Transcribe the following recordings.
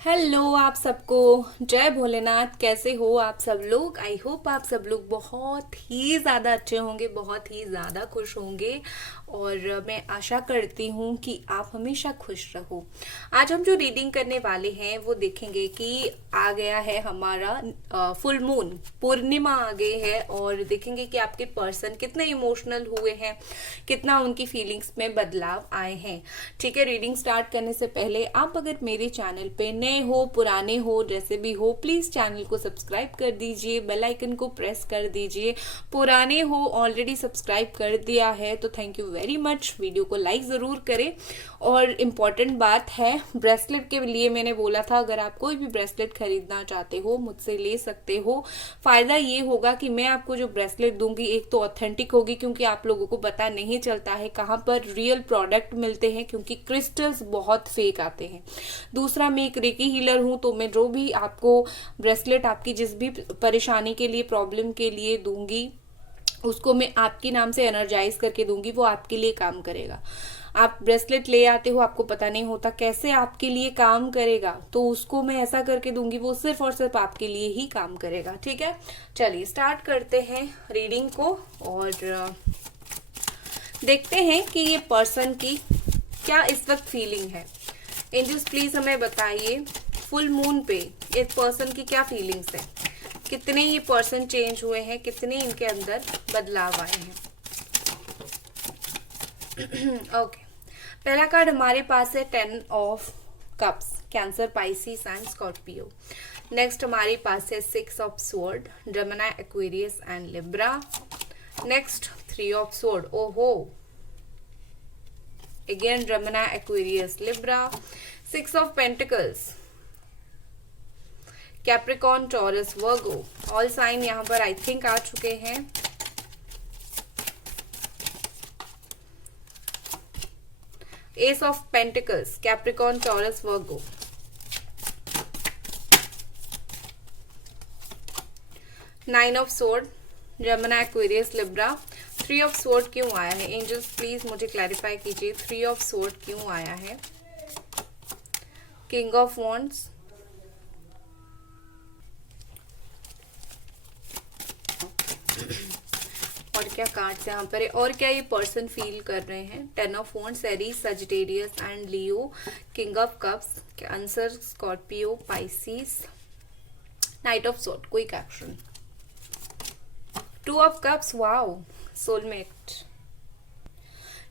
Hello आप सबको। जय भोलेनाथ। कैसे हो आप सब लोग? आई होप आप सब लोग बहुत ही ज़्यादा अच्छे होंगे, बहुत ही ज़्यादा खुश होंगे। और मैं आशा करती हूँ कि आप हमेशा खुश रहो। आज हम जो रीडिंग करने वाले हैं वो देखेंगे कि आ गया है हमारा फुल मून, पूर्णिमा आ गई है। और देखेंगे कि आपके पर्सन कितने इमोशनल हुए हैं, कितना उनकी फीलिंग्स में बदलाव आए हैं। ठीक है, रीडिंग स्टार्ट करने से पहले आप अगर मेरे चैनल पे नए हो, पुराने हो, जैसे भी हो, प्लीज चैनल को सब्सक्राइब कर दीजिए, बेल आइकन को प्रेस कर दीजिए। पुराने हो, ऑलरेडी सब्सक्राइब कर दिया है तो thank you very much. Video को लाइक जरूर करें। और इम्पॉर्टेंट बात है, ब्रेसलेट के लिए मैंने बोला था अगर आप कोई भी ब्रेसलेट खरीदना चाहते हो मुझसे ले सकते हो। फायदा ये होगा कि मैं आपको जो ब्रेसलेट दूंगी एक तो ऑथेंटिक होगी, क्योंकि आप लोगों को पता नहीं चलता है कहाँ पर रियल प्रोडक्ट मिलते हैं, क्योंकि क्रिस्टल्स बहुत फेक आते हैं। दूसरा, मैं एक रेकी हीलर हूँ, तो मैं जो भी आपको ब्रेसलेट आपकी जिस भी परेशानी के लिए, प्रॉब्लम के लिए दूंगी उसको मैं आपके नाम से एनर्जाइज करके दूंगी, वो आपके लिए काम करेगा। आप ब्रेसलेट ले आते हो, आपको पता नहीं होता कैसे आपके लिए काम करेगा, तो उसको मैं ऐसा करके दूंगी वो सिर्फ और सिर्फ आपके लिए ही काम करेगा। ठीक है, चलिए स्टार्ट करते हैं रीडिंग को और देखते हैं कि ये पर्सन की क्या इस वक्त फीलिंग है। एंजल्स प्लीज हमें बताइए फुल मून पे इस पर्सन की क्या फीलिंग्स है, कितने ये पर्सन चेंज हुए हैं, कितने इनके अंदर बदलाव आए हैं। ओके, पहला कार्ड हमारे पास है 10 of cups, Cancer, Pisces and Scorpio. Next हमारे पास है 6 of sword, Gemini, Aquarius and Libra. Next 3 of sword, ओहो, again Gemini, Aquarius, Libra. 6 of Pentacles, Capricorn, Taurus, Virgo. All sign यहाँ पर आई थिंक आ चुके हैं। Ace of Pentacles, Capricorn, Taurus, Virgo. 9 of sword, Gemini, Aquarius, Libra. 3 of sword क्यों आया है? Angels please मुझे clarify कीजिए 3 ऑफ स्वॉर्ड क्यों आया है? किंग ऑफ वॉन्ड्स, और क्या कार्ड्स यहाँ पर है, और क्या ये पर्सन फील कर रहे हैं? 10 of wands, Aries, Sagittarius and Leo. King of cups, cancer, Scorpio, Pisces. Night of sword, quick action. 2 of cups, wow, soulmate.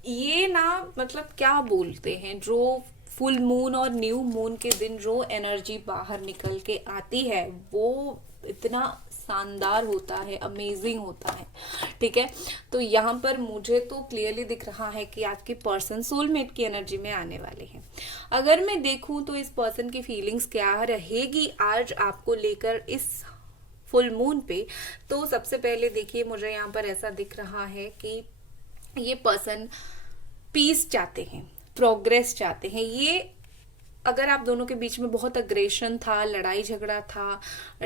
ये ना मतलब क्या बोलते हैं, जो फुल मून और न्यू मून के दिन जो एनर्जी बाहर निकल के आती है वो इतना शानदार होता है, अमेजिंग होता है। ठीक है, तो यहाँ पर मुझे तो क्लियरली दिख रहा है कि आपके पर्सन सोलमेट की एनर्जी में आने वाले हैं। अगर मैं देखूं तो इस पर्सन की फीलिंग्स क्या रहेगी आज आपको लेकर इस फुल मून पे, तो सबसे पहले देखिए मुझे यहाँ पर ऐसा दिख रहा है कि ये पर्सन पीस चाहते हैं, प्रोग्रेस चाहते हैं। ये अगर आप दोनों के बीच में बहुत अग्रेशन था, लड़ाई झगड़ा था,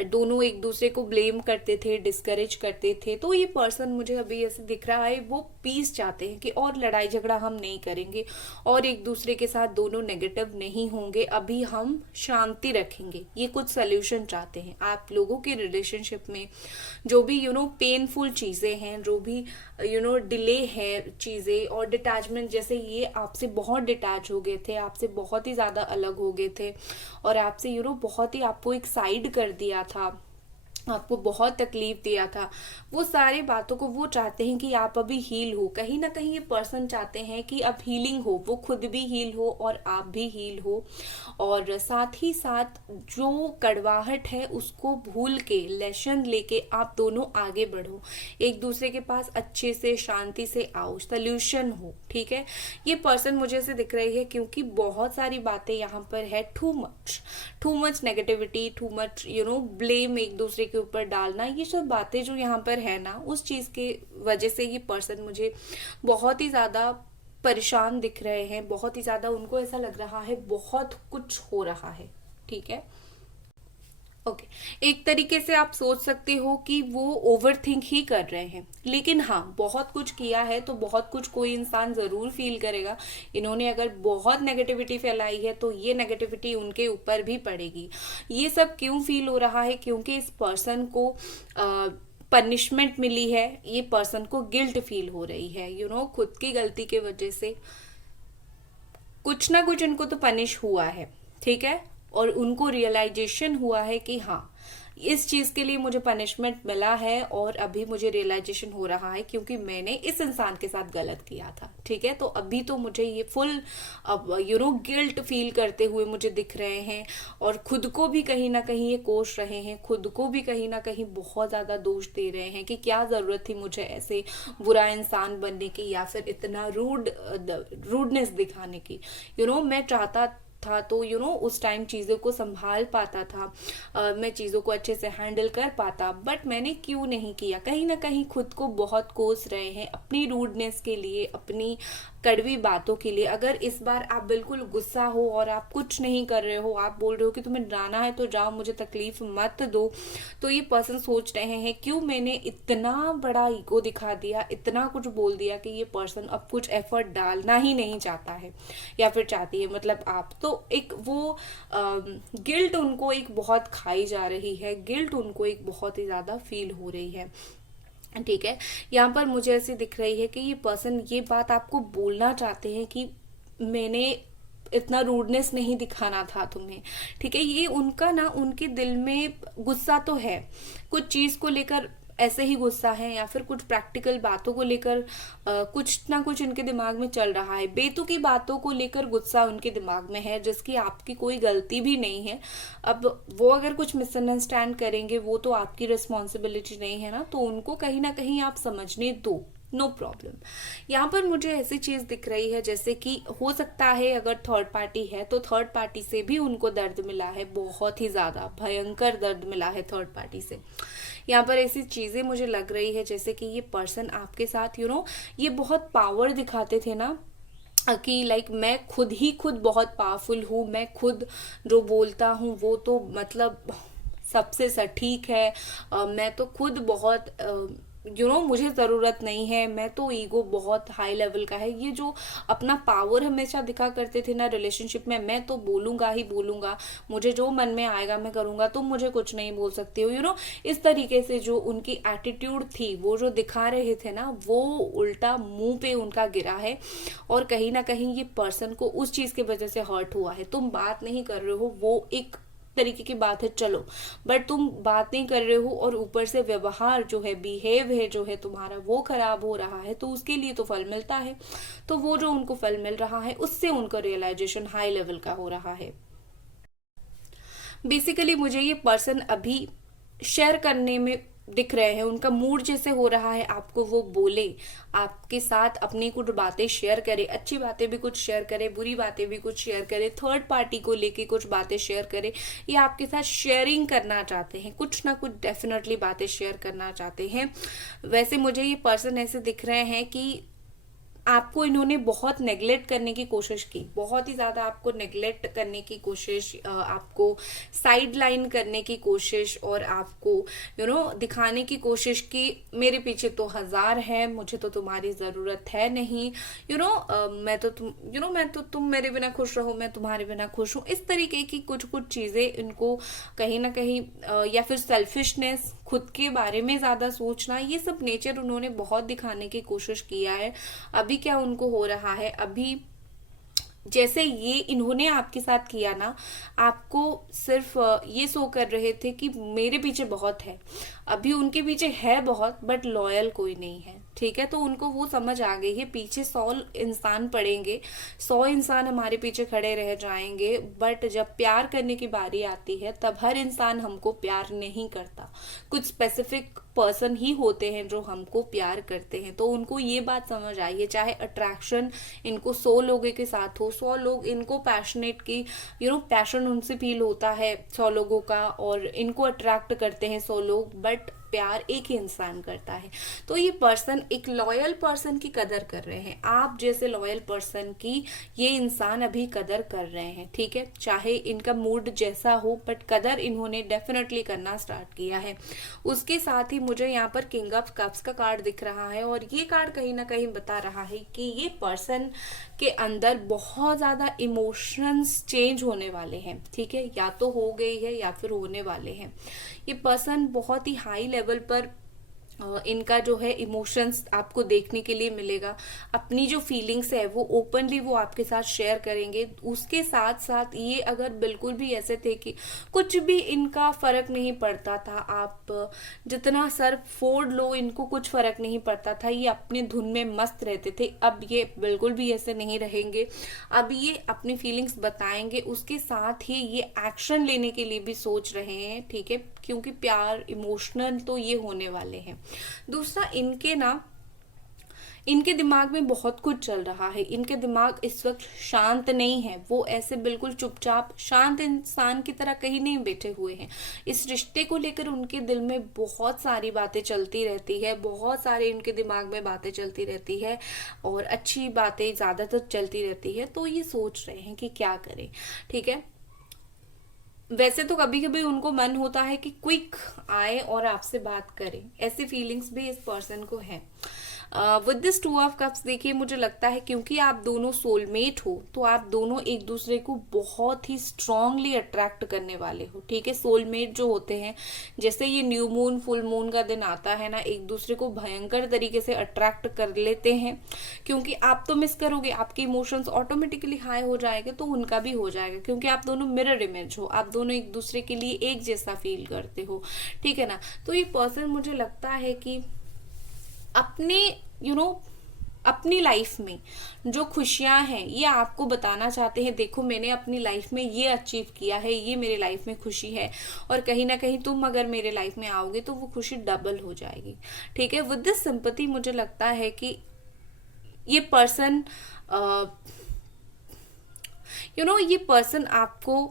दोनों एक दूसरे को ब्लेम करते थे, डिस्करेज करते थे, तो ये पर्सन मुझे अभी ऐसे दिख रहा है वो पीस चाहते हैं कि और लड़ाई झगड़ा हम नहीं करेंगे और एक दूसरे के साथ दोनों नेगेटिव नहीं होंगे, अभी हम शांति रखेंगे। ये कुछ सोल्यूशन चाहते हैं आप लोगों के रिलेशनशिप में। जो भी पेनफुल चीजें हैं, जो भी डिले है चीजें और डिटैचमेंट, जैसे ये आपसे बहुत डिटैच हो गए थे, आपसे बहुत ही ज्यादा अलग हो गए थे और आपसे बहुत ही आपको एक साइड कर दिया था, आपको बहुत तकलीफ दिया था, वो सारी बातों को वो चाहते हैं कि आप अभी हील हो। कहीं ना कहीं ये पर्सन चाहते हैं कि अब हीलिंग हो, वो खुद भी हील हो और आप भी हील हो। और साथ ही साथ जो कड़वाहट है उसको भूल के, लेसन लेके आप दोनों आगे बढ़ो, एक दूसरे के पास अच्छे से शांति से आओ, सोल्यूशन हो। ठीक है, ये पर्सन मुझे ऐसे दिख रही है क्योंकि बहुत सारी बातें यहाँ पर है, too much negativity, too much blame एक दूसरे के ऊपर डालना, ये सब बातें जो यहाँ पर है ना, उस चीज के वजह से ये पर्सन मुझे बहुत ही ज्यादा परेशान दिख रहे हैं, बहुत ही ज्यादा उनको ऐसा लग रहा है बहुत कुछ हो रहा है। ठीक है, ओके, एक तरीके से आप सोच सकते हो कि वो ओवर थिंक ही कर रहे हैं, लेकिन हाँ, बहुत कुछ किया है तो बहुत कुछ कोई इंसान ज़रूर फील करेगा। इन्होंने अगर बहुत नेगेटिविटी फैलाई है तो ये नेगेटिविटी उनके ऊपर भी पड़ेगी। ये सब क्यों फील हो रहा है? क्योंकि इस पर्सन को पनिशमेंट मिली है, ये पर्सन को गिल्ट फील हो रही है, खुद की गलती की वजह से कुछ ना कुछ इनको तो पनिश हुआ है, ठीक है। और उनको रियलाइजेशन हुआ है कि हाँ, इस चीज के लिए मुझे पनिशमेंट मिला है, और अभी मुझे रियलाइजेशन हो रहा है क्योंकि मैंने इस इंसान के साथ गलत किया था, ठीक है। तो अभी तो मुझे ये फुल अब गिल्ट फील करते हुए मुझे दिख रहे हैं, और खुद को भी कहीं ना कहीं ये कोस रहे हैं, खुद को भी कहीं ना कहीं बहुत ज्यादा दोष दे रहे हैं कि क्या जरूरत थी मुझे ऐसे बुरा इंसान बनने की, या फिर इतना रूडनेस दिखाने की। मैं चाहता था तो उस टाइम चीज़ों को संभाल पाता था, मैं चीज़ों को अच्छे से हैंडल कर पाता, बट मैंने क्यों नहीं किया। कहीं ना कहीं खुद को बहुत कोस रहे हैं अपनी रूडनेस के लिए, अपनी कड़वी बातों के लिए। अगर इस बार आप बिल्कुल गुस्सा हो और आप कुछ नहीं कर रहे हो, आप बोल रहे हो कि तुम्हें जाना है तो जाओ, मुझे तकलीफ मत दो, तो ये पर्सन सोच रहे हैं क्यों मैंने इतना बड़ा ईगो दिखा दिया, इतना कुछ बोल दिया कि ये पर्सन अब कुछ एफर्ट डालना ही नहीं चाहता है या फिर चाहती है। मतलब आप तो एक वो गिल्ट उनको एक बहुत खाई जा रही है, गिल्ट उनको एक बहुत ही ज्यादा फील हो रही है, ठीक है। यहाँ पर मुझे ऐसी दिख रही है कि ये पर्सन ये बात आपको बोलना चाहते हैं कि मैंने इतना रूडनेस नहीं दिखाना था तुम्हें, ठीक है। ये उनका ना, उनके दिल में गुस्सा तो है, कुछ चीज को लेकर ऐसे ही गुस्सा है, या फिर कुछ प्रैक्टिकल बातों को लेकर कुछ ना कुछ इनके दिमाग में चल रहा है, बेतुकी बातों को लेकर गुस्सा उनके दिमाग में है, जिसकी आपकी कोई गलती भी नहीं है। अब वो अगर कुछ मिसअंडरस्टैंड करेंगे, वो तो आपकी रिस्पॉन्सिबिलिटी नहीं है ना, तो उनको कहीं ना कहीं आप समझने दो, नो प्रॉब्लम। यहाँ पर मुझे ऐसी चीज दिख रही है जैसे कि हो सकता है अगर थर्ड पार्टी है तो थर्ड पार्टी से भी उनको दर्द मिला है, बहुत ही ज्यादा भयंकर दर्द मिला है थर्ड पार्टी से। यहाँ पर ऐसी चीजें मुझे लग रही है जैसे कि ये पर्सन आपके साथ ये बहुत पावर दिखाते थे ना, कि लाइक मैं खुद बहुत पावरफुल हूँ, मैं खुद जो बोलता हूँ वो तो मतलब सबसे सटीक है, मैं तो खुद बहुत मुझे जरूरत नहीं है, मैं तो ईगो बहुत हाई लेवल का है। ये जो अपना पावर हमेशा दिखा करते थे ना रिलेशनशिप में, मैं तो बोलूंगा ही बोलूंगा, मुझे जो मन में आएगा मैं करूंगा, तुम मुझे कुछ नहीं बोल सकते हो, इस तरीके से जो उनकी एटीट्यूड थी, वो जो दिखा रहे थे ना, वो उल्टा मुंह पे उनका गिरा है। और कहीं ना कहीं ये पर्सन को उस चीज की वजह से हर्ट हुआ है। तुम बात नहीं कर रहे हो, वो एक तरीके की बात है, चलो, बट तुम बात नहीं कर रहे हो और ऊपर से व्यवहार जो है, बिहेव है जो है तुम्हारा, वो खराब हो रहा है, तो उसके लिए तो फल मिलता है। तो वो जो उनको फल मिल रहा है उससे उनका रियलाइजेशन हाई लेवल का हो रहा है। बेसिकली मुझे ये पर्सन अभी शेयर करने में दिख रहे हैं, उनका मूड जैसे हो रहा है आपको वो बोले, आपके साथ अपनी कुछ बातें शेयर करे, अच्छी बातें भी कुछ शेयर करे, बुरी बातें भी कुछ शेयर करे, थर्ड पार्टी को लेके कुछ बातें शेयर करे, ये आपके साथ शेयरिंग करना चाहते हैं, कुछ ना कुछ डेफिनेटली बातें शेयर करना चाहते हैं। वैसे मुझे ये पर्सन ऐसे दिख रहे हैं कि आपको इन्होंने बहुत नेग्लेक्ट करने की कोशिश की, बहुत ही ज्यादा आपको नेग्लेक्ट करने की कोशिश, आपको साइड लाइन करने की कोशिश, और आपको दिखाने की कोशिश की मेरे पीछे तो हजार है, मुझे तो तुम्हारी जरूरत है नहीं, मैं तो तुम मेरे बिना खुश रहो, मैं तुम्हारे बिना खुश हूँ। इस तरीके की कुछ कुछ चीजें इनको कहीं ना कहीं या फिर सेल्फिशनेस, खुद के बारे में ज्यादा सोचना, ये सब नेचर उन्होंने बहुत दिखाने की कोशिश किया है। अभी क्या उनको हो रहा है, अभी जैसे ये इन्होंने आपके साथ किया ना, आपको सिर्फ ये शो कर रहे थे कि मेरे पीछे बहुत है, अभी उनके पीछे है बहुत बट लॉयल कोई नहीं है, ठीक है। तो उनको वो समझ आ गई है, पीछे 100 इंसान पड़ेंगे, 100 इंसान हमारे पीछे खड़े रह जाएंगे, बट जब प्यार करने की बारी आती है तब हर इंसान हमको प्यार नहीं करता, कुछ स्पेसिफिक पर्सन ही होते हैं जो हमको प्यार करते हैं। तो उनको ये बात समझ आई है, चाहे अट्रैक्शन इनको 100 लोगों के साथ हो, 100 लोग इनको पैशनेट की पैशन उनसे फील होता है 100 लोगों का, और इनको अट्रैक्ट करते हैं 100 लोग, बट प्यार एक ही इंसान करता है। तो ये पर्सन एक लॉयल पर्सन की कदर कर रहे हैं, आप जैसे लॉयल पर्सन की ये इंसान अभी कदर कर रहे हैं, ठीक है। चाहे इनका मूड जैसा हो, बट कदर इन्होंने डेफिनेटली करना स्टार्ट किया है। उसके साथ ही मुझे यहाँ पर किंग ऑफ कप्स का कार्ड दिख रहा है, और ये कार्ड कहीं ना कहीं बता रहा है कि ये पर्सन के अंदर बहुत ज्यादा इमोशंस चेंज होने वाले हैं, ठीक है। या तो हो गई है या फिर होने वाले हैं। ये पर्सन बहुत ही हाई लेवल पर इनका जो है इमोशंस आपको देखने के लिए मिलेगा। अपनी जो फीलिंग्स है वो ओपनली वो आपके साथ शेयर करेंगे। उसके साथ साथ ये अगर बिल्कुल भी ऐसे थे कि कुछ भी इनका फर्क नहीं पड़ता था, आप जितना सर फोड़ लो इनको कुछ फर्क नहीं पड़ता था, ये अपने धुन में मस्त रहते थे, अब ये बिल्कुल भी ऐसे नहीं रहेंगे। अब ये अपनी फीलिंग्स बताएंगे, उसके साथ ही ये एक्शन लेने के लिए भी सोच रहे हैं, ठीक है, क्योंकि प्यार इमोशनल तो ये होने वाले हैं। दूसरा, इनके दिमाग में बहुत कुछ चल रहा है। इनके दिमाग इस वक्त शांत नहीं है, वो ऐसे बिल्कुल चुपचाप शांत इंसान की तरह कहीं नहीं बैठे हुए हैं। इस रिश्ते को लेकर उनके दिल में बहुत सारी बातें चलती रहती है, बहुत सारे इनके दिमाग में बातें चलती रहती है, और अच्छी बातें ज्यादातर चलती रहती है। तो ये सोच रहे हैं कि क्या करें, ठीक है। वैसे तो कभी कभी उनको मन होता है कि क्विक आए और आपसे बात करें, ऐसी फीलिंग्स भी इस पर्सन को है। With this two of cups देखिए, मुझे लगता है क्योंकि आप दोनों सोलमेट हो, तो आप दोनों एक दूसरे को बहुत ही स्ट्रांगली अट्रैक्ट करने वाले हो, ठीक है। सोलमेट जो होते हैं, जैसे ये न्यू मून फुल मून का दिन आता है ना, एक दूसरे को भयंकर तरीके से अट्रैक्ट कर लेते हैं, क्योंकि आप तो मिस करोगे, आपके इमोशंस ऑटोमेटिकली हाई हो जाएंगे, तो उनका भी हो जाएगा, क्योंकि आप दोनों मिरर इमेज हो, आप दोनों एक दूसरे के लिए एक जैसा फील करते हो, ठीक है ना। तो ये पर्सन मुझे लगता है कि अपने अपनी लाइफ में जो खुशियां हैं ये आपको बताना चाहते हैं, देखो मैंने अपनी लाइफ में ये अचीव किया है, ये मेरे लाइफ में खुशी है, और कहीं ना कहीं तुम अगर मेरे लाइफ में आओगे तो वो खुशी डबल हो जाएगी, ठीक है। विद दिस सिंपैथी मुझे लगता है कि ये पर्सन ये पर्सन आपको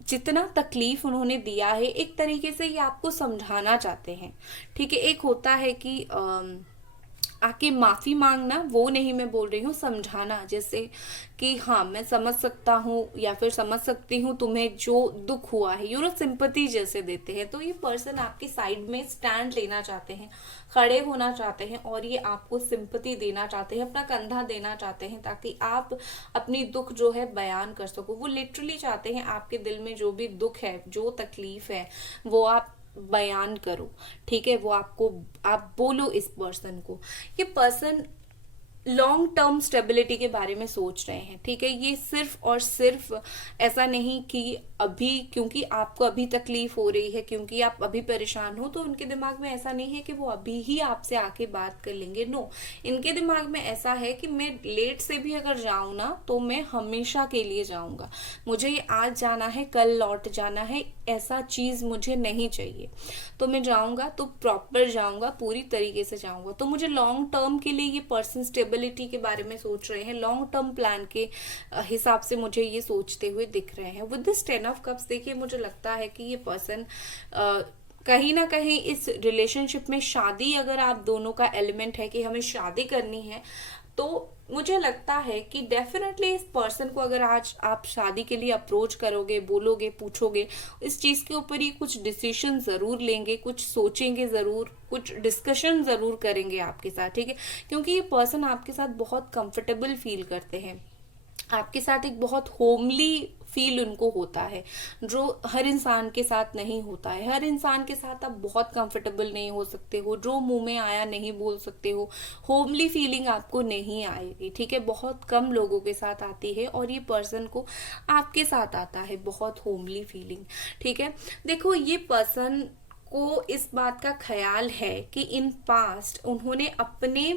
जितना तकलीफ उन्होंने दिया है, एक तरीके से ये आपको समझाना चाहते हैं, ठीक है। एक होता है कि आके माफी मांगना, वो नहीं मैं बोल रही हूँ, समझाना, जैसे कि हाँ मैं समझ सकता हूँ या फिर समझ सकती हूँ तुम्हें जो दुख हुआ है, सिंपैथी जैसे देते हैं। तो ये पर्सन आपकी साइड में स्टैंड लेना चाहते हैं, खड़े होना चाहते हैं, और ये आपको सिंपैथी देना चाहते हैं, अपना कंधा देना चाहते हैं, ताकि आप अपनी दुख जो है बयान कर सको। वो लिटरली चाहते हैं आपके दिल में जो भी दुख है, जो तकलीफ है, वो आप बयान करो, ठीक है, वो आप बोलो इस पर्सन को। ये पर्सन लॉन्ग टर्म स्टेबिलिटी के बारे में सोच रहे हैं, ठीक है। ये सिर्फ और सिर्फ ऐसा नहीं कि अभी क्योंकि आपको अभी तकलीफ हो रही है, क्योंकि आप अभी परेशान हो, तो उनके दिमाग में ऐसा नहीं है कि वो अभी ही आपसे आके बात कर लेंगे, नो। इनके दिमाग में ऐसा है कि मैं लेट से भी अगर जाऊं ना, तो मैं हमेशा के लिए जाऊंगा, मुझे ये आज जाना है कल लौट जाना है, ऐसा चीज मुझे नहीं चाहिए। तो मैं जाऊंगा तो प्रॉपर जाऊंगा, पूरी तरीके से जाऊंगा। तो मुझे लॉन्ग टर्म के लिए ये पर्सन स्टेबिलिटी के बारे में सोच रहे हैं, लॉन्ग टर्म प्लान के हिसाब से मुझे ये सोचते हुए दिख रहे हैं। विद दिस 10 ऑफ कप्स देखिए, मुझे लगता है कि ये पर्सन कहीं ना कहीं इस रिलेशनशिप में शादी, अगर आप दोनों का एलिमेंट है कि हमें शादी करनी है, तो मुझे लगता है कि डेफिनेटली इस पर्सन को अगर आज आप शादी के लिए अप्रोच करोगे, बोलोगे, पूछोगे, इस चीज के ऊपर ही कुछ डिसीजन जरूर लेंगे, कुछ सोचेंगे जरूर, कुछ डिस्कशन जरूर करेंगे आपके साथ, ठीक है। क्योंकि ये पर्सन आपके साथ बहुत कंफर्टेबल फील करते हैं, आपके साथ एक बहुत होमली फील उनको होता है, जो हर इंसान के साथ नहीं होता है। हर इंसान के साथ आप बहुत कंफर्टेबल नहीं हो सकते हो, जो मुंह में आया नहीं बोल सकते हो, होमली फीलिंग आपको नहीं आएगी, ठीक है। बहुत कम लोगों के साथ आती है, और ये पर्सन को आपके साथ आता है बहुत होमली फीलिंग, ठीक है। देखो, ये पर्सन को इस बात का ख्याल है कि इन पास्ट उन्होंने अपने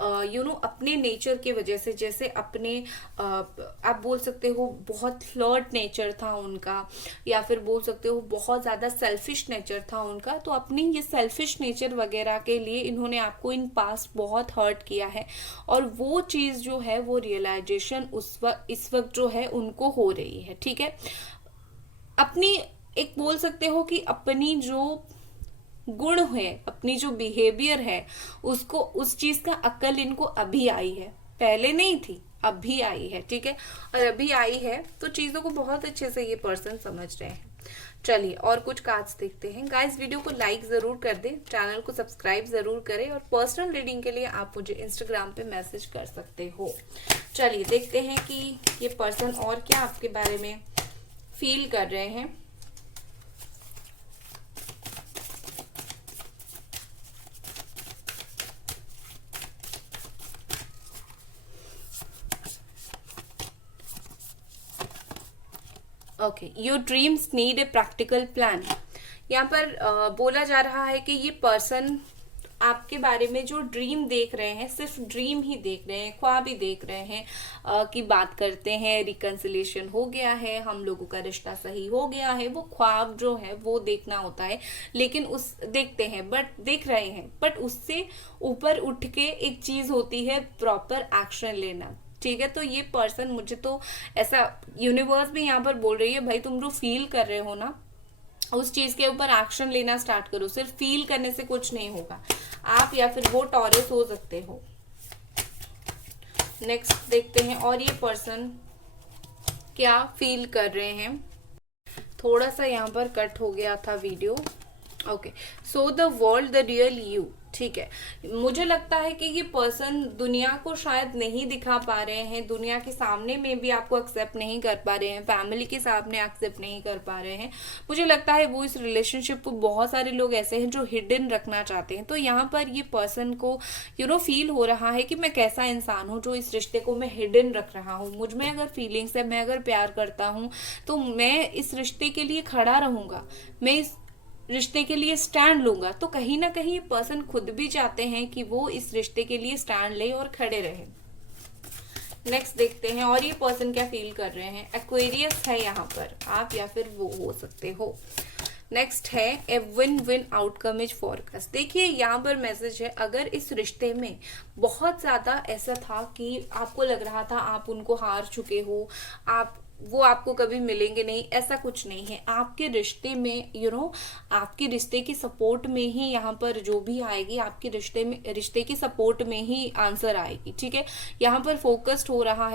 अपने नेचर की वजह से, जैसे अपने आप बोल सकते हो बहुत फ्लर्ट नेचर था उनका, या फिर बोल सकते हो बहुत ज्यादा सेल्फिश नेचर था उनका, तो अपनी ये सेल्फिश नेचर वगैरह के लिए इन्होंने आपको इन पास्ट बहुत हर्ट किया है, और वो चीज जो है वो रियलाइजेशन इस वक्त जो है उनको हो रही है, ठीक है। अपनी एक बोल सकते हो कि अपनी जो गुण है, अपनी जो बिहेवियर है उसको, उस चीज का अक्ल इनको अभी आई है, पहले नहीं थी, अभी आई है। ठीक है, और अभी आई है तो चीजों को बहुत अच्छे से ये पर्सन समझ रहे हैं। चलिए और कुछ कार्ड्स देखते हैं। गाइस वीडियो को लाइक जरूर कर दें, चैनल को सब्सक्राइब जरूर करें, और पर्सनल रीडिंग के लिए आप मुझे इंस्टाग्राम पे मैसेज कर सकते हो। चलिए देखते हैं कि ये पर्सन और क्या आपके बारे में फील कर रहे हैं। Okay, your dreams need a practical plan. यहाँ पर बोला जा रहा है कि ये पर्सन आपके बारे में जो ड्रीम देख रहे हैं, सिर्फ ड्रीम ही देख रहे हैं, ख्वाब ही देख रहे हैं, कि बात करते हैं रिकंसिलिएशन हो गया है, हम लोगों का रिश्ता सही हो गया है, वो ख्वाब जो है वो देखना होता है, लेकिन उस देखते हैं बट देख रहे हैं, बट उससे ऊपर उठ के एक चीज होती है प्रॉपर एक्शन लेना। ठीक है, तो ये पर्सन, मुझे तो ऐसा यूनिवर्स भी यहाँ पर बोल रही है, भाई तुम जो फील कर रहे हो ना उस चीज के ऊपर एक्शन लेना स्टार्ट करो। सिर्फ फील करने से कुछ नहीं होगा, आप या फिर वो टॉरस हो सकते हो। नेक्स्ट देखते हैं और ये पर्सन क्या फील कर रहे हैं। थोड़ा सा यहाँ पर कट हो गया था video. Okay, so the world the real you. ठीक है, मुझे लगता है कि ये पर्सन दुनिया को शायद नहीं दिखा पा रहे हैं, दुनिया के सामने में भी आपको एक्सेप्ट नहीं कर पा रहे हैं, फैमिली के सामने एक्सेप्ट नहीं कर पा रहे हैं। मुझे लगता है वो इस रिलेशनशिप को, बहुत सारे लोग ऐसे हैं जो हिडन रखना चाहते हैं। तो यहाँ पर ये पर्सन को फील हो रहा है कि मैं कैसा इंसान हूँ जो इस रिश्ते को मैं हिडन रख रहा हूँ। मुझ में अगर फीलिंग्स है, मैं अगर प्यार करता हूँ तो मैं इस रिश्ते के लिए खड़ा रहूंगा, मैं इस रिश्ते के लिए स्टैंड लूंगा। तो कहीं ना कहीं ये पर्सन खुद भी चाहते हैं कि वो इस रिश्ते के लिए स्टैंड ले और खड़े रहे। नेक्स्ट देखते हैं और ये पर्सन क्या फील कर रहे हैं। एक्वेरियस है यहाँ पर, आप या फिर वो हो सकते हो। नेक्स्ट है a win win outcome is forecast. देखिए यहाँ पर मैसेज है, अगर इस रिश्ते में बहुत ज्यादा ऐसा था कि आपको लग रहा था आप उनको हार चुके हो, वो आपको कभी मिलेंगे नहीं, ऐसा कुछ नहीं है। आपके रिश्ते में आपके रिश्ते की सपोर्ट में ही यहाँ पर जो भी आएगी, आपके रिश्ते की सपोर्ट में ही आंसर आएगी। ठीक है, यहाँ पर फोकस्ड हो रहा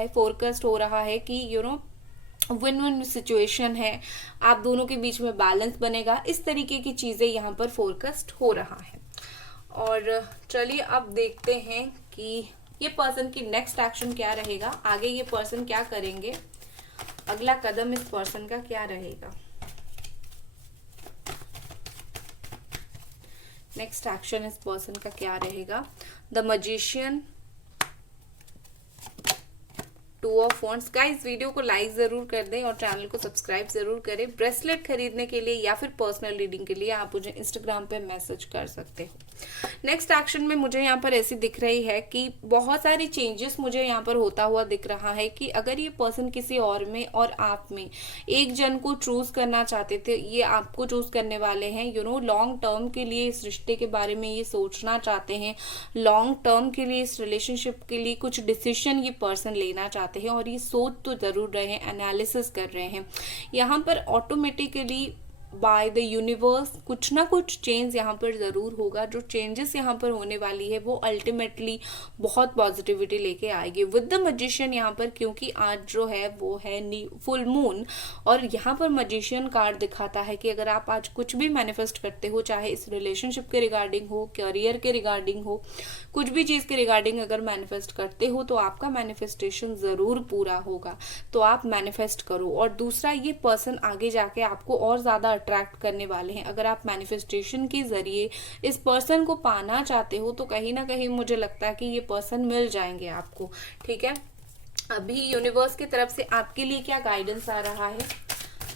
है कि विन विन सिचुएशन है, आप दोनों के बीच में बैलेंस बनेगा, इस तरीके की चीजें यहाँ पर फोरकास्ट हो रहा है। और चलिए अब देखते हैं कि ये पर्सन की नेक्स्ट एक्शन क्या रहेगा, आगे ये पर्सन क्या करेंगे, अगला कदम इस पर्सन का क्या रहेगा। नेक्स्ट एक्शन इस पर्सन का क्या रहेगा। The magician, two of wands. Guys video को लाइक जरूर कर दें और चैनल को सब्सक्राइब जरूर करें। ब्रेसलेट खरीदने के लिए या फिर पर्सनल रीडिंग के लिए आप मुझे इंस्टाग्राम पे मैसेज कर सकते हो। नेक्स्ट एक्शन में मुझे यहाँ पर ऐसी दिख रही है कि बहुत सारी चेंजेस मुझे यहाँ पर होता हुआ दिख रहा है कि अगर ये पर्सन किसी और में और आप में एक जन को चूज करना चाहते थे, ये आपको चूज करने वाले हैं। लॉन्ग टर्म के लिए इस रिश्ते के बारे में ये सोचना चाहते हैं, लॉन्ग टर्म के लिए इस रिलेशनशिप के लिए कुछ डिसीजन ये पर्सन लेना चाहते हैं, और ये सोच तो जरूर रहे हैं, एनालिसिस कर रहे हैं। यहाँ पर ऑटोमेटिकली बाय द यूनिवर्स कुछ ना कुछ चेंज यहाँ पर जरूर होगा। जो चेंजेस यहाँ पर होने वाली है वो अल्टीमेटली बहुत पॉजिटिविटी लेके आएगी विद द मैजिशियन यहाँ पर, क्योंकि आज जो है वो है फुल मून, और यहाँ पर मैजिशियन कार्ड दिखाता है कि अगर आप आज कुछ भी मैनिफेस्ट करते हो, चाहे इस रिलेशनशिप के रिगार्डिंग हो, करियर के रिगार्डिंग हो, कुछ भी चीज के रिगार्डिंग अगर मैनिफेस्ट करते हो तो आपका मैनिफेस्टेशन जरूर पूरा होगा। तो आप मैनिफेस्ट करो। और दूसरा, ये पर्सन आगे जाके आपको और ज्यादा अट्रैक्ट करने वाले हैं। अगर आप मैनिफेस्टेशन के जरिए इस पर्सन को पाना चाहते हो तो कहीं ना कहीं मुझे लगता है कि ये पर्सन मिल जाएंगे आपको। ठीक है, अभी यूनिवर्स की तरफ से आपके लिए क्या गाइडेंस आ रहा है,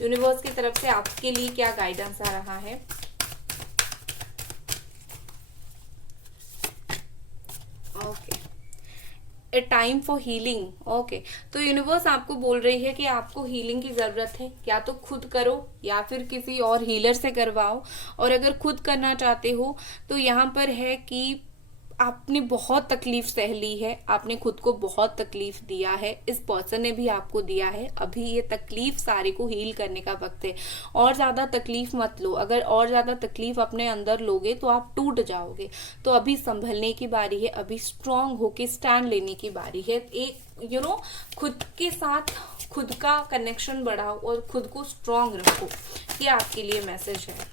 यूनिवर्स की तरफ से आपके लिए क्या गाइडेंस आ रहा है। Okay, A time for healing. Okay, तो यूनिवर्स आपको बोल रही है कि आपको हीलिंग की जरूरत है, या तो खुद करो या फिर किसी और हीलर से करवाओ। और अगर खुद करना चाहते हो तो यहाँ पर है कि आपने बहुत तकलीफ सह ली है, आपने खुद को बहुत तकलीफ दिया है, इस पर्सन ने भी आपको दिया है। अभी ये तकलीफ सारे को हील करने का वक्त है। और ज्यादा तकलीफ मत लो, अगर और ज्यादा तकलीफ अपने अंदर लोगे तो आप टूट जाओगे। तो अभी संभलने की बारी है, अभी स्ट्रांग होके स्टैंड लेने की बारी है। एक खुद के साथ खुद का कनेक्शन बढ़ाओ और खुद को स्ट्रांग रखो। ये आपके लिए मैसेज है।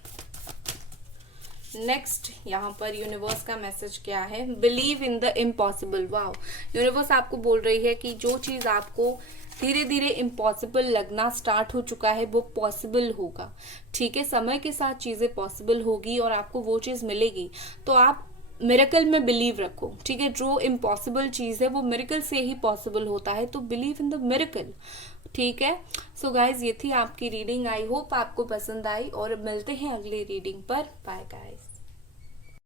नेक्स्ट यहाँ पर यूनिवर्स का मैसेज क्या है? Believe in the impossible. Wow, universe आपको बोल रही है कि जो चीज आपको धीरे धीरे इम्पॉसिबल लगना स्टार्ट हो चुका है वो पॉसिबल होगा। ठीक है, समय के साथ चीजें पॉसिबल होगी और आपको वो चीज मिलेगी। तो आप मिरेकल में बिलीव रखो। ठीक है, जो इम्पॉसिबल चीज है वो मिरेकल से ही पॉसिबल होता है, तो बिलीव इन द मिरेकल। ठीक है, सो गाइज ये थी आपकी रीडिंग। आई होप आपको पसंद आई और मिलते हैं अगली रीडिंग पर। Bye guys.